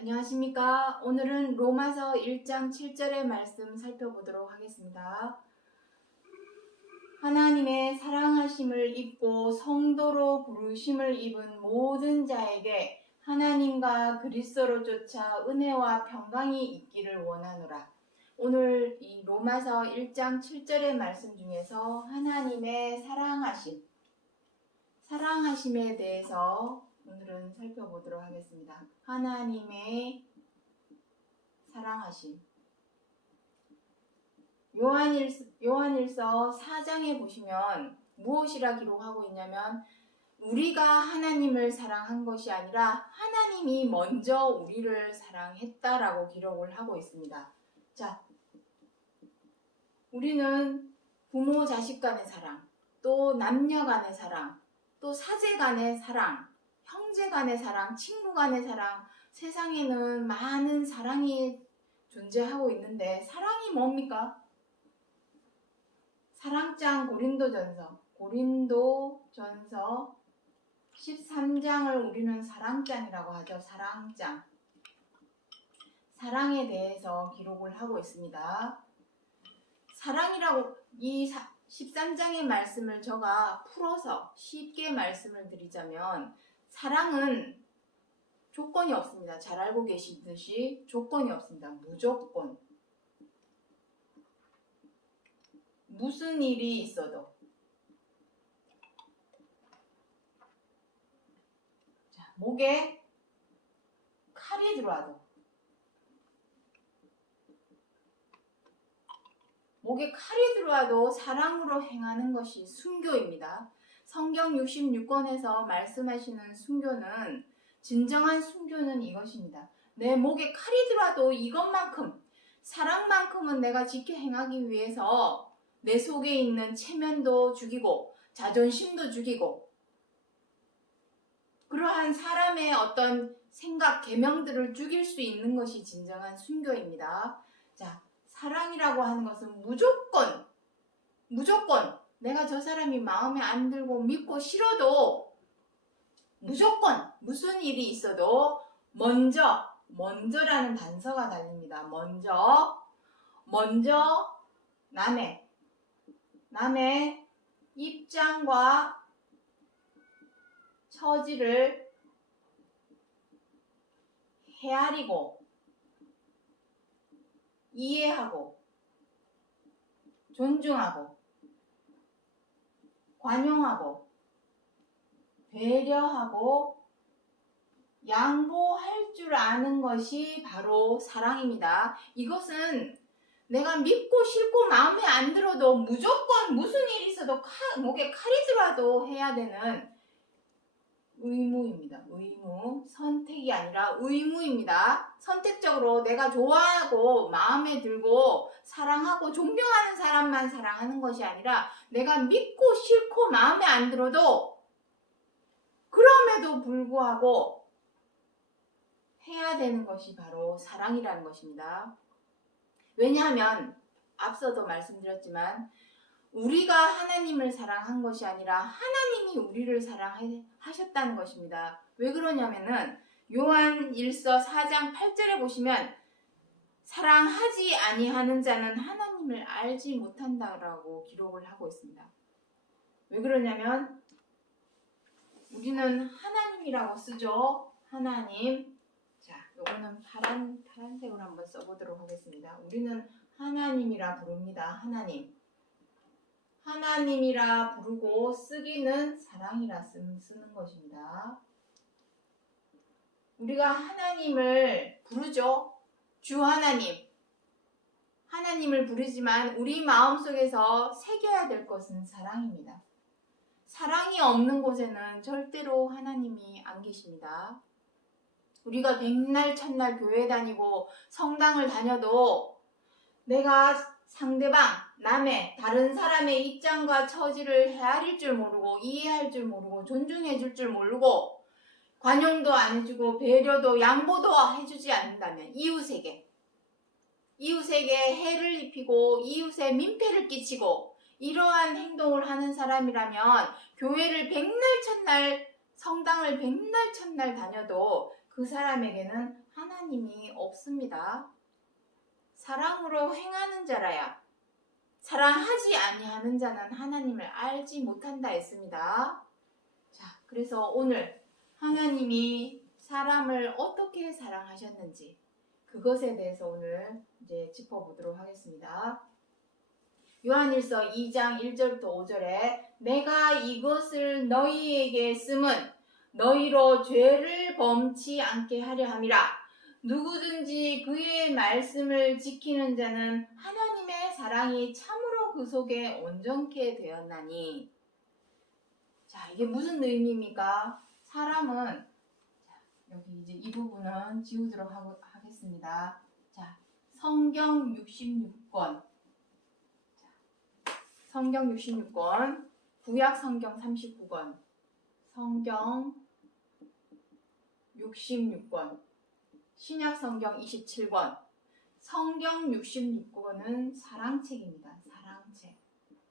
안녕하십니까. 오늘은 로마서 1장 7절의 말씀 살펴보도록 하겠습니다. 하나님의 사랑하심을 입고 성도로 부르심을 입은 모든 자에게 하나님과 그리스도로 쫓아 은혜와 평강이 있기를 원하노라. 오늘 이 로마서 1장 7절의 말씀 중에서 하나님의 사랑하심에 대해서 오늘은 살펴보도록 하겠습니다. 하나님의 사랑하심. 요한일서 4장에 보시면 무엇이라 기록하고 있냐면 우리가 하나님을 사랑한 것이 아니라 하나님이 먼저 우리를 사랑했다라고 기록을 하고 있습니다. 자, 우리는 부모 자식 간의 사랑, 또 남녀 간의 사랑, 또 사제 간의 사랑, 형제 간의 사랑, 친구 간의 사랑, 세상에는 많은 사랑이 존재하고 있는데 사랑이 뭡니까? 사랑장 고린도전서 13장을 우리는 사랑장이라고 하죠. 사랑장. 사랑에 대해서 기록을 하고 있습니다. 사랑이라고 이 13장의 말씀을 제가 풀어서 쉽게 말씀을 드리자면 사랑은 조건이 없습니다. 잘 알고 계시듯이 조건이 없습니다. 무조건. 무슨 일이 있어도. 자, 목에 칼이 들어와도. 목에 칼이 들어와도 사랑으로 행하는 것이 순교입니다. 성경 66권에서 말씀하시는 순교는 진정한 순교는 이것입니다. 내 목에 칼이 들어와도 이것만큼 사랑만큼은 내가 지켜 행하기 위해서 내 속에 있는 체면도 죽이고 자존심도 죽이고 그러한 사람의 어떤 생각, 계명들을 죽일 수 있는 것이 진정한 순교입니다. 자, 사랑이라고 하는 것은 무조건 내가 저 사람이 마음에 안 들고 믿고 싫어도 무조건 무슨 일이 있어도 먼저라는 단서가 달립니다. 먼저 남의 입장과 처지를 헤아리고 이해하고 존중하고 관용하고 배려하고 양보할 줄 아는 것이 바로 사랑입니다. 이것은 내가 믿고 싫고 마음에 안 들어도 무조건 무슨 일이 있어도 목에 칼이 들어와도 해야 되는 의무입니다. 의무. 선택이 아니라 의무입니다. 선택적으로 내가 좋아하고 마음에 들고 사랑하고 존경하는 사람만 사랑하는 것이 아니라 내가 믿고 싫고 마음에 안 들어도 그럼에도 불구하고 해야 되는 것이 바로 사랑이라는 것입니다. 왜냐하면 앞서도 말씀드렸지만 우리가 하나님을 사랑한 것이 아니라 하나님이 우리를 사랑하셨다는 것입니다. 왜 그러냐면은 요한일서 4장 8절에 보시면 사랑하지 아니하는 자는 하나님을 알지 못한다라고 기록을 하고 있습니다. 왜 그러냐면 우리는 하나님이라고 쓰죠. 하나님. 자, 요거는 파란색으로 한번 써보도록 하겠습니다. 우리는 하나님이라 부릅니다. 하나님이라 부르고 쓰기는 사랑이라 쓰는 것입니다. 우리가 하나님을 부르죠. 주 하나님을 부르지만 우리 마음속에서 새겨야 될 것은 사랑입니다. 사랑이 없는 곳에는 절대로 하나님이 안 계십니다. 우리가 백날 첫날 교회 다니고 성당을 다녀도 내가 상대방, 다른 사람의 입장과 처지를 헤아릴 줄 모르고 이해할 줄 모르고 존중해 줄 줄 모르고 관용도 안 해주고 배려도 양보도 해주지 않는다면 이웃에게 해를 입히고 이웃에 민폐를 끼치고 이러한 행동을 하는 사람이라면 교회를 백날 첫날 성당을 백날 첫날 다녀도 그 사람에게는 하나님이 없습니다. 사랑으로 행하는 자라야 사랑하지 아니하는 자는 하나님을 알지 못한다 했습니다. 자, 그래서 오늘 하나님이 사람을 어떻게 사랑하셨는지 그것에 대해서 오늘 이제 짚어보도록 하겠습니다. 요한일서 2장 1절부터 5절에 내가 이것을 너희에게 쓰면 너희로 죄를 범치 않게 하려 함이라. 누구든지 그의 말씀을 지키는 자는 하나님의 사랑이 참으로 그 속에 온전케 되었나니. 자, 이게 무슨 의미입니까? 사람은 여기 이제 이 부분은 지우도록 하겠습니다. 자, 성경 66권, 성경 66권, 구약 성경 39권, 성경 66권, 신약 성경 27권, 성경 66권은 사랑책입니다. 사랑책.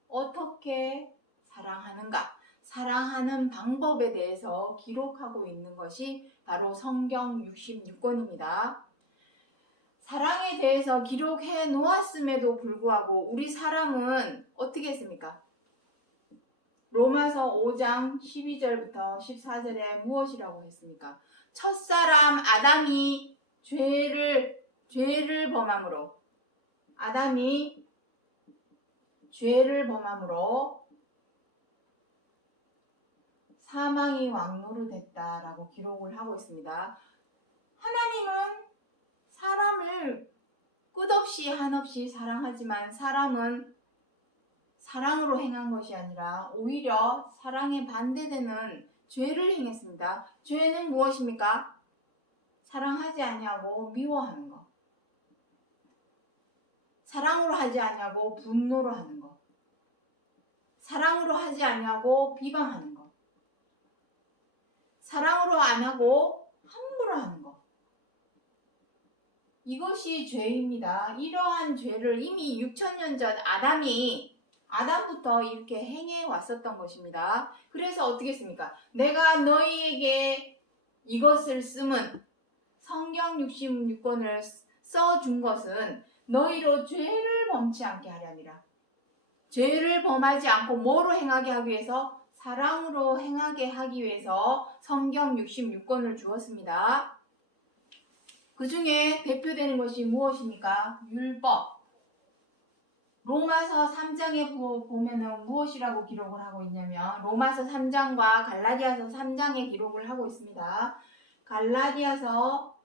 어떻게 사랑하는가? 사랑하는 방법에 대해서 기록하고 있는 것이 바로 성경 66권입니다. 사랑에 대해서 기록해 놓았음에도 불구하고 우리 사람은 어떻게 했습니까? 로마서 5장 12절부터 14절에 무엇이라고 했습니까? 첫사람 아담이 죄를 범함으로 아담이 죄를 범함으로 사망이 왕노릇했다라고 기록을 하고 있습니다. 하나님은 사람을 끝없이 한없이 사랑하지만 사람은 사랑으로 행한 것이 아니라 오히려 사랑에 반대되는 죄를 행했습니다. 죄는 무엇입니까? 사랑하지 않냐고 미워하는 것. 사랑으로 하지 않냐고 분노로 하는 것. 사랑으로 하지 않냐고 비방하는 것. 사랑으로 안 하고 함부로 하는 것. 이것이 죄입니다. 이러한 죄를 이미 6,000년 전 아담부터 이렇게 행해 왔었던 것입니다. 그래서 어떻게 했습니까? 내가 너희에게 이것을 쓰면 성경 66권을 써준 것은 너희로 죄를 범치 않게 하려니라. 죄를 범하지 않고 뭐로 행하게 하기 위해서? 사랑으로 행하게 하기 위해서 성경 66권을 주었습니다. 그 중에 대표되는 것이 무엇입니까? 율법. 로마서 3장에 보면은 무엇이라고 기록을 하고 있냐면 로마서 3장과 갈라디아서 3장에 기록을 하고 있습니다. 갈라디아서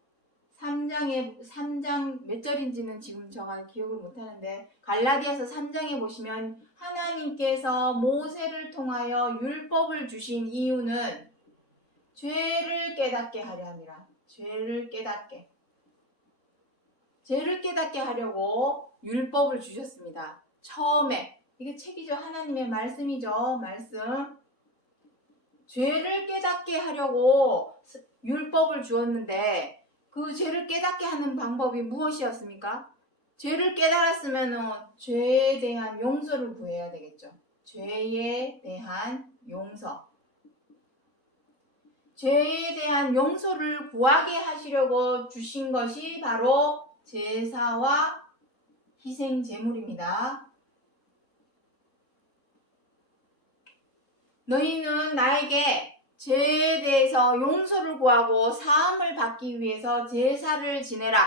3장 몇 절인지는 지금 제가 기억을 못하는데 갈라디아서 3장에 보시면 하나님께서 모세를 통하여 율법을 주신 이유는 죄를 깨닫게 하려 함이라. 죄를 깨닫게 하려고 율법을 주셨습니다. 처음에 이게 책이죠. 하나님의 말씀이죠. 말씀. 죄를 깨닫게 하려고 율법을 주었는데 그 죄를 깨닫게 하는 방법이 무엇이었습니까? 죄를 깨달았으면 죄에 대한 용서를 구해야 되겠죠. 죄에 대한 용서. 죄에 대한 용서를 구하게 하시려고 주신 것이 바로 제사와 희생 제물입니다. 너희는 나에게 죄에 대해서 용서를 구하고 사함을 받기 위해서 제사를 지내라.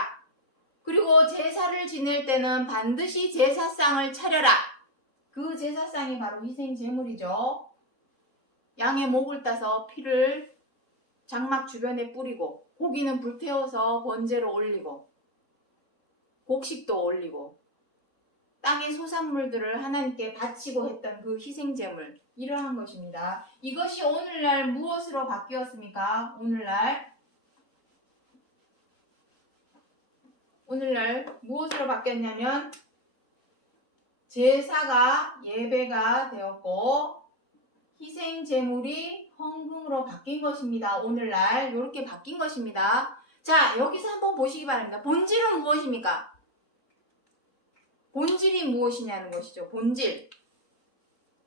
그리고 제사를 지낼 때는 반드시 제사상을 차려라. 그 제사상이 바로 희생 제물이죠. 양의 목을 따서 피를 장막 주변에 뿌리고 고기는 불태워서 번제로 올리고 곡식도 올리고 땅의 소산물들을 하나님께 바치고 했던 그 희생제물, 이러한 것입니다. 이것이 오늘날 무엇으로 바뀌었습니까? 오늘날 무엇으로 바뀌었냐면 제사가 예배가 되었고 희생제물이 헌금으로 바뀐 것입니다. 오늘날 이렇게 바뀐 것입니다. 자, 여기서 한번 보시기 바랍니다. 본질은 무엇입니까? 본질이 무엇이냐는 것이죠. 본질.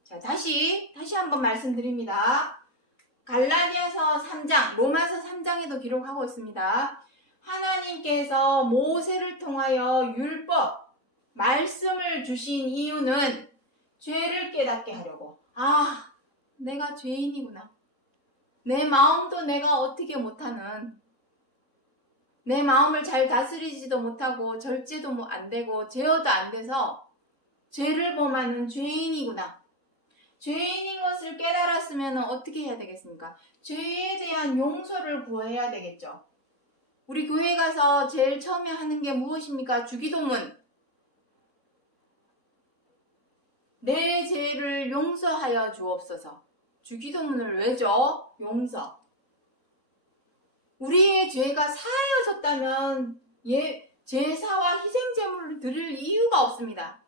자, 다시 한번 말씀드립니다. 갈라디아서 3장, 로마서 3장에도 기록하고 있습니다. 하나님께서 모세를 통하여 율법, 말씀을 주신 이유는 죄를 깨닫게 하려고. 아, 내가 죄인이구나. 내 마음도 내가 어떻게 못하는, 내 마음을 잘 다스리지도 못하고 절제도 안 되고 제어도 안 돼서 죄를 범하는 죄인이구나. 죄인인 것을 깨달았으면 어떻게 해야 되겠습니까? 죄에 대한 용서를 구해야 되겠죠. 우리 교회 가서 제일 처음에 하는 게 무엇입니까? 주기도문. 내 죄를 용서하여 주옵소서. 주기도문을 왜죠? 용서. 우리의 죄가 사하여졌다면 제사와 희생제물을 드릴 이유가 없습니다.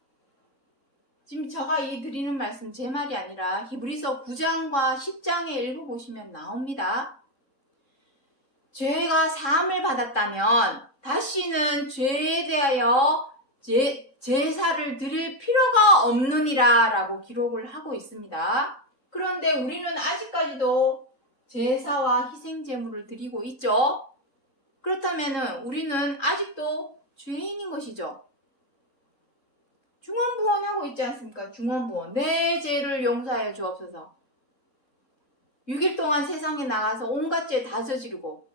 지금 제가 이 드리는 말씀 제 말이 아니라 히브리서 9장과 10장에 읽어보시면 나옵니다. 죄가 사함을 받았다면 다시는 죄에 대하여 제사를 드릴 필요가 없느니라 라고 기록을 하고 있습니다. 그런데 우리는 아직까지도 제사와 희생제물을 드리고 있죠. 그렇다면 우리는 아직도 죄인인 것이죠. 중언부언하고 있지 않습니까? 중언부언. 내 죄를 용서하여 주옵소서. 6일 동안 세상에 나가서 온갖 죄 다 저지르고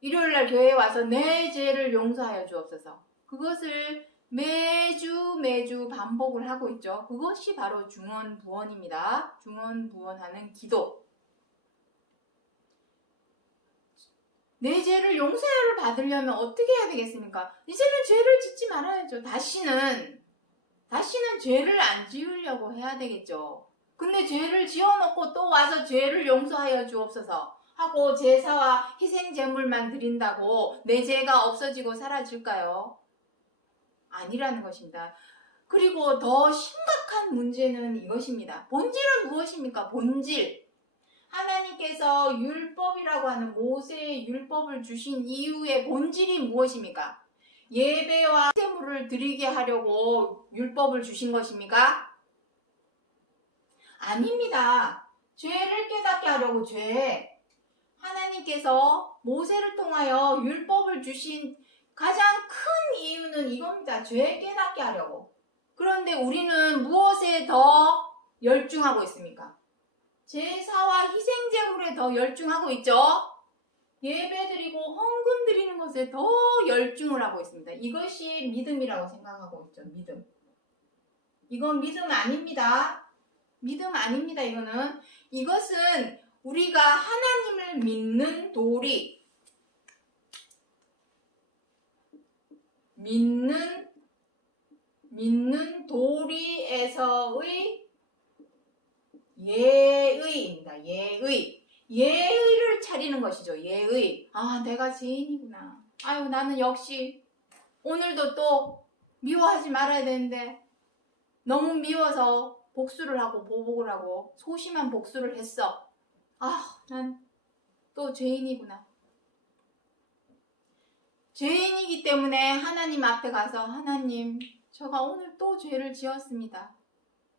일요일날 교회에 와서 내 죄를 용서하여 주옵소서. 그것을 매주 반복을 하고 있죠. 그것이 바로 중언부언입니다. 중언부언하는 기도. 내 죄를 용서를 받으려면 어떻게 해야 되겠습니까? 이제는 죄를 짓지 말아야죠. 다시는 죄를 안 지으려고 해야 되겠죠. 근데 죄를 지어놓고 또 와서 죄를 용서하여 주옵소서 하고 제사와 희생제물만 드린다고 내 죄가 없어지고 사라질까요? 아니라는 것입니다. 그리고 더 심각한 문제는 이것입니다. 본질은 무엇입니까? 본질. 하나님께서 율법이라고 하는 모세의 율법을 주신 이유의 본질이 무엇입니까? 예배와 제물을 드리게 하려고 율법을 주신 것입니까? 아닙니다. 죄를 깨닫게 하려고. 하나님께서 모세를 통하여 율법을 주신 가장 큰 이유는 이겁니다. 죄 깨닫게 하려고. 그런데 우리는 무엇에 더 열중하고 있습니까? 제사와 희생제물에 더 열중하고 있죠. 예배드리고 헌금 드리는 것에 더 열중을 하고 있습니다. 이것이 믿음이라고 생각하고 있죠. 믿음. 이건 믿음 아닙니다. 믿음 아닙니다. 이것은 우리가 하나님을 믿는 도리, 믿는 도리에서의 예의입니다. 예의를 차리는 것이죠. 예의. 아, 내가 죄인이구나. 아유, 나는 역시 오늘도 또 미워하지 말아야 되는데 너무 미워서 복수를 하고 보복을 하고 소심한 복수를 했어. 아, 난 또 죄인이구나. 죄인이기 때문에 하나님 앞에 가서 하나님, 제가 오늘 또 죄를 지었습니다.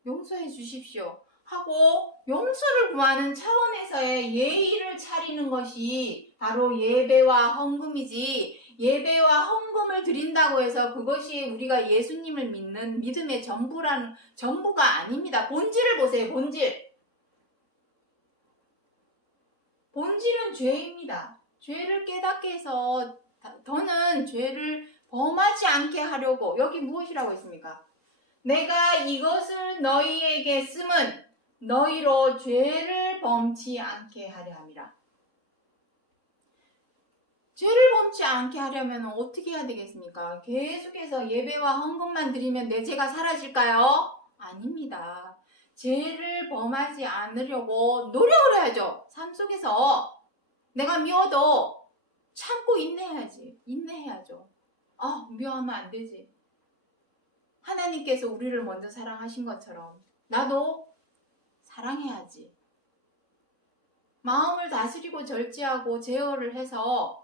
용서해 주십시오. 하고 용서를 구하는 차원에서의 예의를 차리는 것이 바로 예배와 헌금이지, 예배와 헌금을 드린다고 해서 그것이 우리가 예수님을 믿는 믿음의 전부가 아닙니다. 본질을 보세요. 본질은 죄입니다. 죄를 깨닫게 해서 더는 죄를 범하지 않게 하려고. 여기 무엇이라고 했습니까? 내가 이것을 너희에게 쓰면 너희로 죄를 범치 않게 하려 함이라. 죄를 범치 않게 하려면 어떻게 해야 되겠습니까? 계속해서 예배와 헌금만 드리면 내 죄가 사라질까요? 아닙니다. 죄를 범하지 않으려고 노력을 해야죠. 삶 속에서 내가 미워도 참고 인내해야죠. 아, 미워하면 안 되지. 하나님께서 우리를 먼저 사랑하신 것처럼 나도 사랑해야지. 마음을 다스리고 절제하고 제어를 해서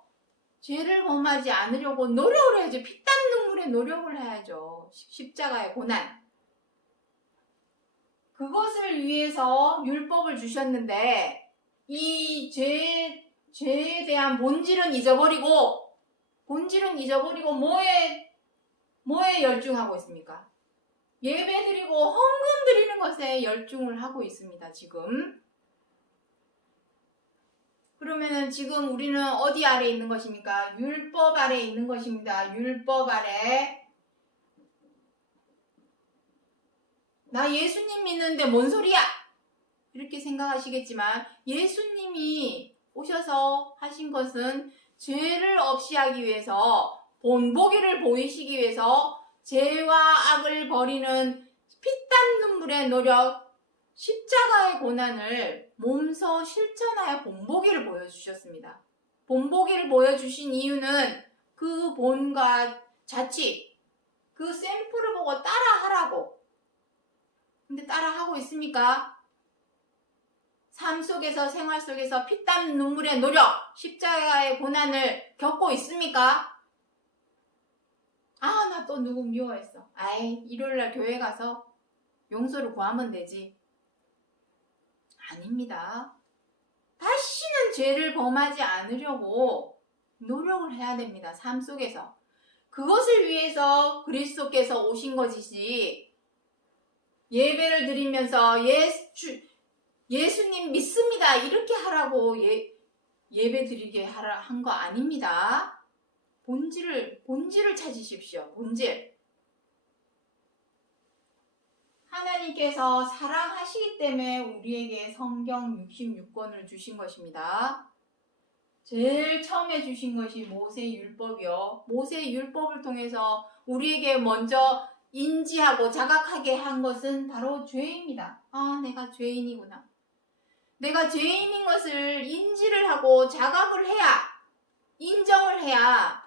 죄를 범하지 않으려고 노력을 해야죠. 피땀 눈물의 노력을 해야죠. 십자가의 고난. 그것을 위해서 율법을 주셨는데 이 죄에 대한 본질은 잊어버리고 본질은 잊어버리고 뭐에 열중하고 있습니까? 예배 드리고 헌금 드리는 것에 열중을 하고 있습니다, 지금. 그러면은 지금 우리는 어디 아래 있는 것입니까? 율법 아래 있는 것입니다. 율법 아래. 나 예수님 믿는데 뭔 소리야? 이렇게 생각하시겠지만 예수님이 오셔서 하신 것은 죄를 없이 하기 위해서, 본보기를 보이시기 위해서 죄와 악을 버리는 피땀 눈물의 노력, 십자가의 고난을 몸소 실천하여 본보기를 보여주셨습니다. 본보기를 보여주신 이유는 그 본과 자치, 그 샘플을 보고 따라하라고. 근데 따라하고 있습니까? 삶 속에서, 생활 속에서 피땀 눈물의 노력, 십자가의 고난을 겪고 있습니까? 아, 나 또 누구 미워했어. 아이, 일요일날 교회 가서 용서를 구하면 되지. 아닙니다. 다시는 죄를 범하지 않으려고 노력을 해야 됩니다. 삶 속에서. 그것을 위해서 그리스도께서 오신 것이지, 예배를 드리면서 예수님 믿습니다, 이렇게 하라고 예배 드리게 한 거 아닙니다. 본질을 찾으십시오. 본질. 하나님께서 사랑하시기 때문에 우리에게 성경 66권을 주신 것입니다. 제일 처음에 주신 것이 모세율법이요. 모세율법을 통해서 우리에게 먼저 인지하고 자각하게 한 것은 바로 죄입니다. 아, 내가 죄인이구나. 내가 죄인인 것을 인지를 하고 자각을 해야, 인정을 해야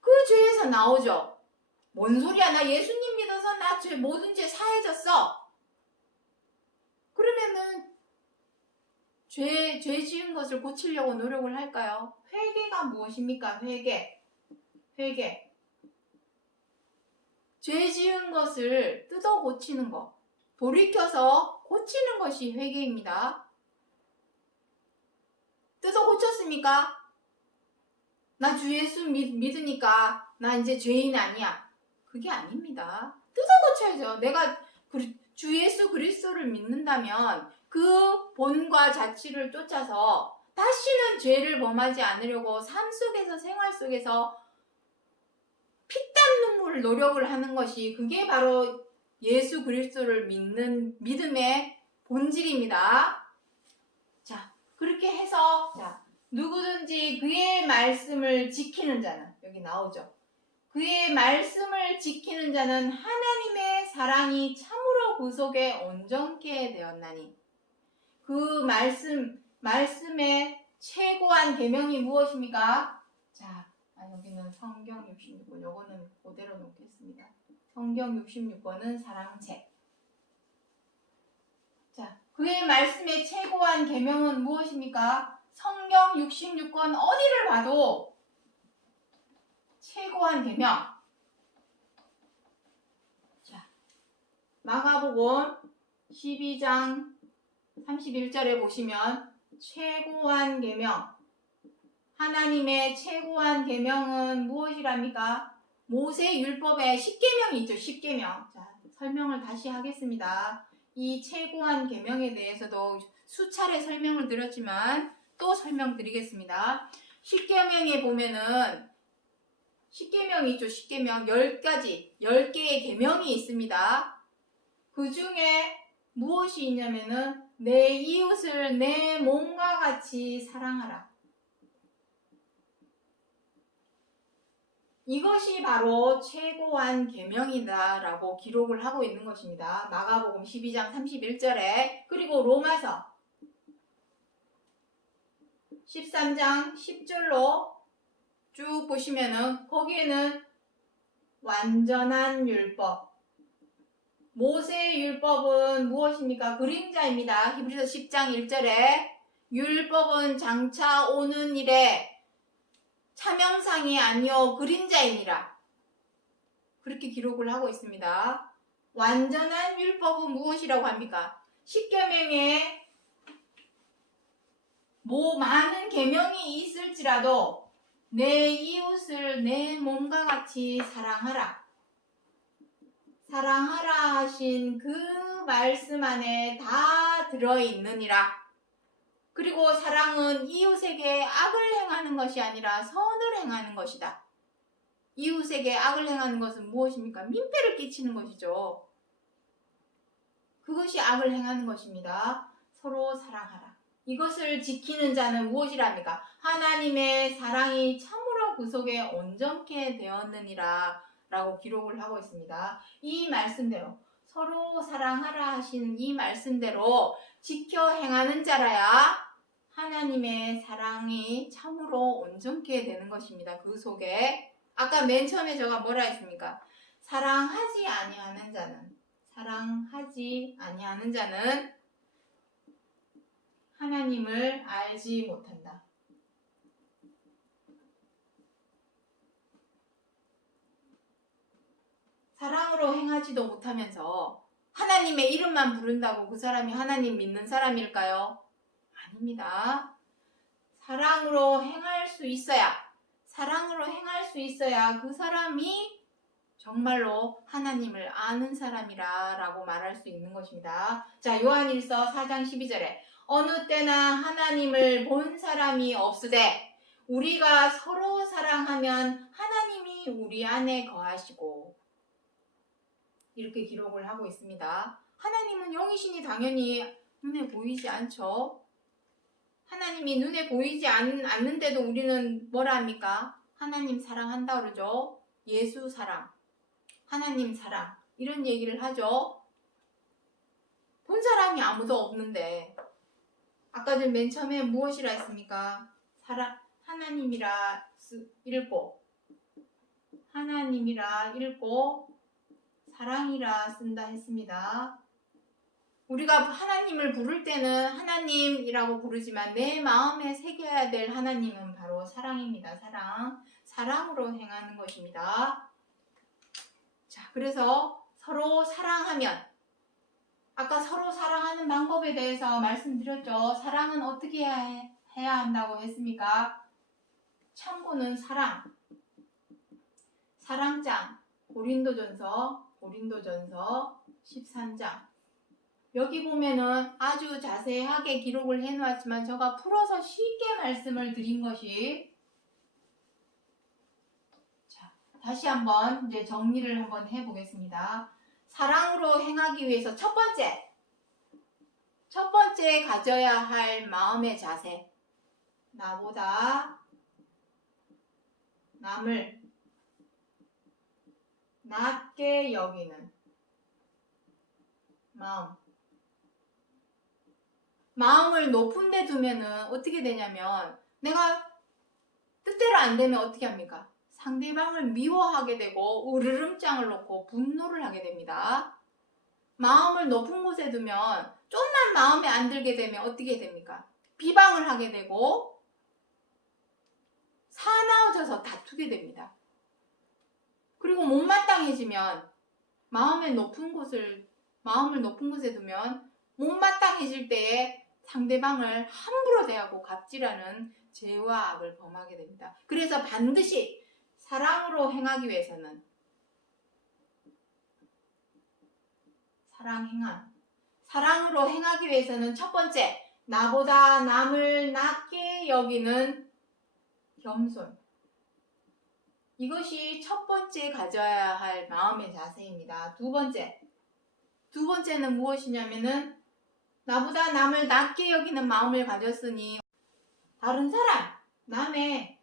그 죄에서 나오죠. 뭔 소리야, 나 예수님 믿어서 나 모든 죄 사해졌어. 그러면은 죄 지은 것을 고치려고 노력을 할까요? 회개가 무엇입니까? 회개. 죄 지은 것을 뜯어 고치는 것, 돌이켜서 고치는 것이 회개입니다. 뜯어 고쳤습니까? 나 주 예수 믿으니까 나 이제 죄인 아니야. 그게 아닙니다. 뜯어 고쳐야죠. 내가 주 예수 그리스도를 믿는다면 그 본과 자치를 쫓아서 다시는 죄를 범하지 않으려고 삶 속에서, 생활 속에서 피땀 눈물 노력을 하는 것이, 그게 바로 예수 그리스도를 믿는 믿음의 본질입니다. 자, 그렇게 해서 누구든지 그의 말씀을 지키는 자는, 여기 나오죠. 그의 말씀을 지키는 자는 하나님의 사랑이 참으로 그 속에 온전케 되었나니. 그 말씀의 최고한 계명이 무엇입니까? 자, 여기는 성경 66권, 요거는 그대로 놓겠습니다. 성경 66권은 사랑책. 자, 그의 말씀의 최고한 계명은 무엇입니까? 성경 66권 어디를 봐도 최고한 계명. 자, 마가복음 12장 31절에 보시면 최고한 계명, 하나님의 최고한 계명은 무엇이랍니까? 모세 율법에 10계명이 있죠. 10계명. 자, 설명을 다시 하겠습니다. 이 최고한 계명에 대해서도 수차례 설명을 드렸지만 또 설명드리겠습니다. 10계명에 보면은 10계명이 있죠. 10계명 10가지, 10개의 계명이 있습니다. 그 중에 무엇이 있냐면은 내 이웃을 내 몸과 같이 사랑하라. 이것이 바로 최고한 계명이다라고 기록을 하고 있는 것입니다. 마가복음 12장 31절에, 그리고 로마서 13장 10절로 쭉 보시면은 거기에는 완전한 율법, 모세의 율법은 무엇입니까? 그림자입니다. 히브리서 10장 1절에 율법은 장차 오는 일에 차명상이 아니요 그림자이니라, 그렇게 기록을 하고 있습니다. 완전한 율법은 무엇이라고 합니까? 10계명에 많은 계명이 있을지라도 내 이웃을 내 몸과 같이 사랑하라. 사랑하라 하신 그 말씀 안에 다 들어있느니라. 그리고 사랑은 이웃에게 악을 행하는 것이 아니라 선을 행하는 것이다. 이웃에게 악을 행하는 것은 무엇입니까? 민폐를 끼치는 것이죠. 그것이 악을 행하는 것입니다. 서로 사랑하라. 이것을 지키는 자는 무엇이랍니까? 하나님의 사랑이 참으로 그 속에 온전케 되었느니라 라고 기록을 하고 있습니다. 이 말씀대로 서로 사랑하라 하신 이 말씀대로 지켜 행하는 자라야 하나님의 사랑이 참으로 온전케 되는 것입니다. 그 속에 아까 맨 처음에 제가 뭐라 했습니까? 사랑하지 아니하는 자는 하나님을 알지 못한다. 사랑으로 행하지도 못하면서 하나님의 이름만 부른다고 그 사람이 하나님 믿는 사람일까요? 아닙니다. 사랑으로 행할 수 있어야 그 사람이 정말로 하나님을 아는 사람이라 라고 말할 수 있는 것입니다. 자, 요한일서 4장 12절에 어느 때나 하나님을 본 사람이 없으되 우리가 서로 사랑하면 하나님이 우리 안에 거하시고, 이렇게 기록을 하고 있습니다. 하나님은 영이시니 당연히 눈에 보이지 않죠. 하나님이 눈에 보이지 않는데도 우리는 뭐라 합니까? 하나님 사랑한다 그러죠. 예수 사랑, 하나님 사랑, 이런 얘기를 하죠. 본 사람이 아무도 없는데 아까 맨 처음에 무엇이라 했습니까? 하나님이라 읽고 사랑이라 쓴다 했습니다. 우리가 하나님을 부를 때는 하나님이라고 부르지만 내 마음에 새겨야 될 하나님은 바로 사랑입니다. 사랑으로 행하는 것입니다. 자, 그래서 서로 사랑하면, 아까 서로 사랑하는 방법에 대해서 말씀드렸죠. 사랑은 어떻게 해야 한다고 했습니까? 참고는 사랑장 고린도전서 13장, 여기 보면은 아주 자세하게 기록을 해놓았지만 제가 풀어서 쉽게 말씀을 드린 것이, 자, 다시 한번 이제 정리를 한번 해보겠습니다. 사랑으로 행하기 위해서 첫 번째 가져야 할 마음의 자세, 나보다 남을 낮게 여기는 마음을 높은 데 두면은 어떻게 되냐면, 내가 뜻대로 안 되면 어떻게 합니까? 상대방을 미워하게 되고 으르름장을 놓고 분노를 하게 됩니다. 마음을 높은 곳에 두면 좀만 마음에 안 들게 되면 어떻게 됩니까? 비방을 하게 되고 사나워져서 다투게 됩니다. 그리고 못마땅해지면 마음을 높은 곳에 두면 못마땅해질 때에 상대방을 함부로 대하고 갑질하는 죄와 악을 범하게 됩니다. 그래서 반드시 사랑으로 행하기 위해서는 사랑으로 행하기 위해서는 첫 번째, 나보다 남을 낮게 여기는 겸손. 이것이 첫 번째 가져야 할 마음의 자세입니다. 두 번째는 무엇이냐면은, 나보다 남을 낮게 여기는 마음을 가졌으니 다른 사람, 남의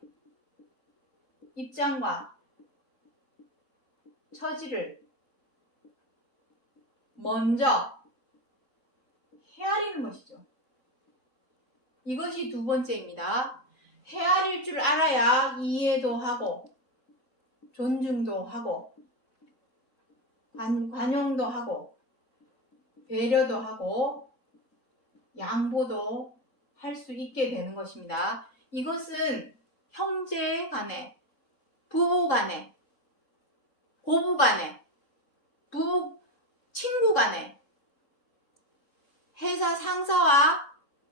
입장과 처지를 먼저 헤아리는 것이죠. 이것이 두 번째입니다. 헤아릴 줄 알아야 이해도 하고 존중도 하고 관용도 하고 배려도 하고 양보도 할 수 있게 되는 것입니다. 이것은 형제 간에, 부부 간에, 고부 간에, 친구 간에, 회사 상사와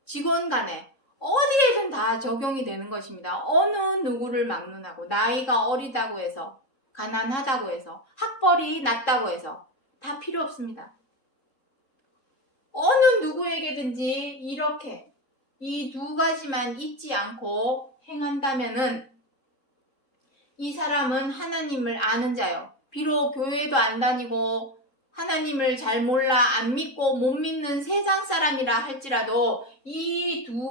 직원 간에, 어디에든 다 적용이 되는 것입니다. 어느 누구를 막론하고 나이가 어리다고 해서 가난하다고 해서 학벌이 낮다고 해서 다 필요 없습니다. 어느 누구에게든지 이렇게 이 두 가지만 잊지 않고 행한다면은 이 사람은 하나님을 아는 자요. 비록 교회도 안 다니고 하나님을 잘 몰라 안 믿고 못 믿는 세상 사람이라 할지라도 이 두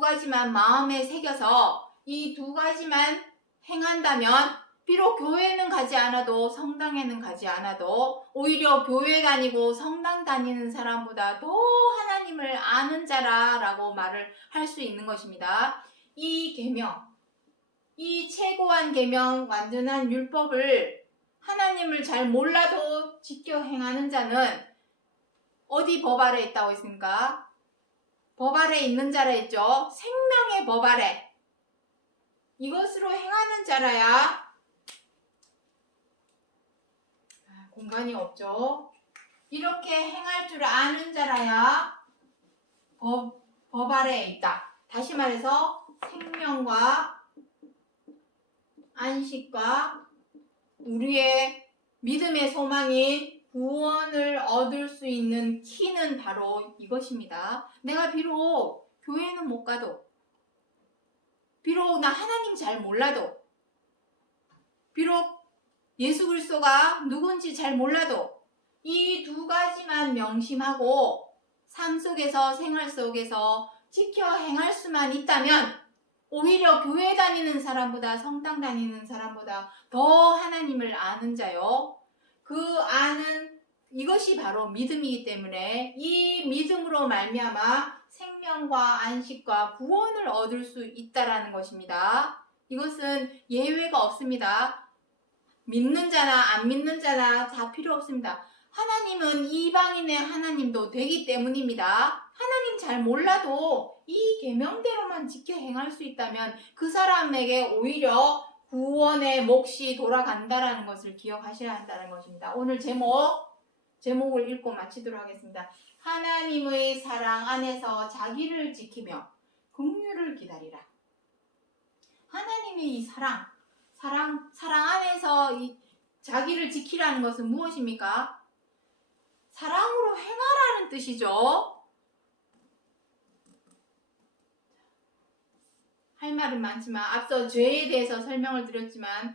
가지만 마음에 새겨서 이 두 가지만 행한다면 비록 교회는 가지 않아도 성당에는 가지 않아도 오히려 교회 다니고 성당 다니는 사람보다 더 하나님을 아는 자라라고 말을 할 수 있는 것입니다. 이 계명, 이 최고한 계명, 완전한 율법을 하나님을 잘 몰라도 지켜 행하는 자는 어디 법 아래 있다고 했습니까? 법 아래 있는 자라 했죠. 생명의 법 아래. 이것으로 행하는 자라야 공간이 없죠. 이렇게 행할 줄 아는 자라야 법 아래에 있다. 다시 말해서 생명과 안식과 우리의 믿음의 소망인 구원을 얻을 수 있는 키는 바로 이것입니다. 내가 비록 교회는 못 가도, 비록 나 하나님 잘 몰라도, 비록 예수 그리스도가 누군지 잘 몰라도 이 두 가지만 명심하고 삶 속에서 생활 속에서 지켜 행할 수만 있다면 오히려 교회 다니는 사람보다 성당 다니는 사람보다 더 하나님을 아는 자요. 그 아는 이것이 바로 믿음이기 때문에 이 믿음으로 말미암아 생명과 안식과 구원을 얻을 수 있다라는 것입니다. 이것은 예외가 없습니다. 믿는 자나 안 믿는 자나 다 필요 없습니다. 하나님은 이방인의 하나님도 되기 때문입니다. 하나님 잘 몰라도 이 계명대로만 지켜 행할 수 있다면 그 사람에게 오히려 구원의 몫이 돌아간다라는 것을 기억하셔야 한다는 것입니다. 오늘 제목을 읽고 마치도록 하겠습니다. 하나님의 사랑 안에서 자기를 지키며 긍휼을 기다리라. 하나님의 이 사랑 안에서 이 자기를 지키라는 것은 무엇입니까? 사랑으로 행하라는 뜻이죠. 할 말은 많지만 앞서 죄에 대해서 설명을 드렸지만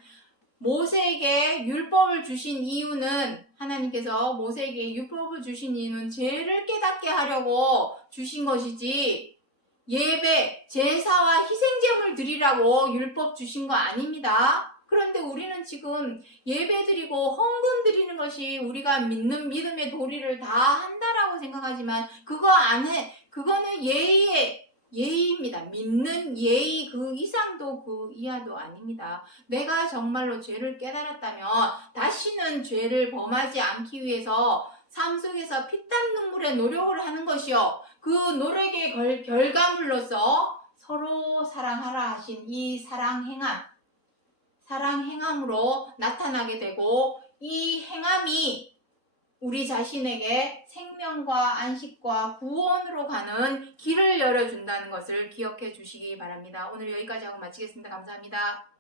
모세에게 율법을 주신 이유는 하나님께서 모세에게 율법을 주신 이유는 죄를 깨닫게 하려고 주신 것이지 예배, 제사와 희생제물 드리라고 율법 주신 거 아닙니다. 그런데 우리는 지금 예배 드리고 헌금 드리는 것이 우리가 믿는 믿음의 도리를 다 한다라고 생각하지만 그거 안 해. 그거는 예의입니다. 믿는 예의 그 이상도 그 이하도 아닙니다. 내가 정말로 죄를 깨달았다면 다시는 죄를 범하지 않기 위해서 삶 속에서 피땀 눈물의 노력을 하는 것이요. 그 노력의 결과물로서 서로 사랑하라 하신 이 사랑 행함으로 나타나게 되고 이 행함이 우리 자신에게 생명과 안식과 구원으로 가는 길을 열어준다는 것을 기억해 주시기 바랍니다. 오늘 여기까지 하고 마치겠습니다. 감사합니다.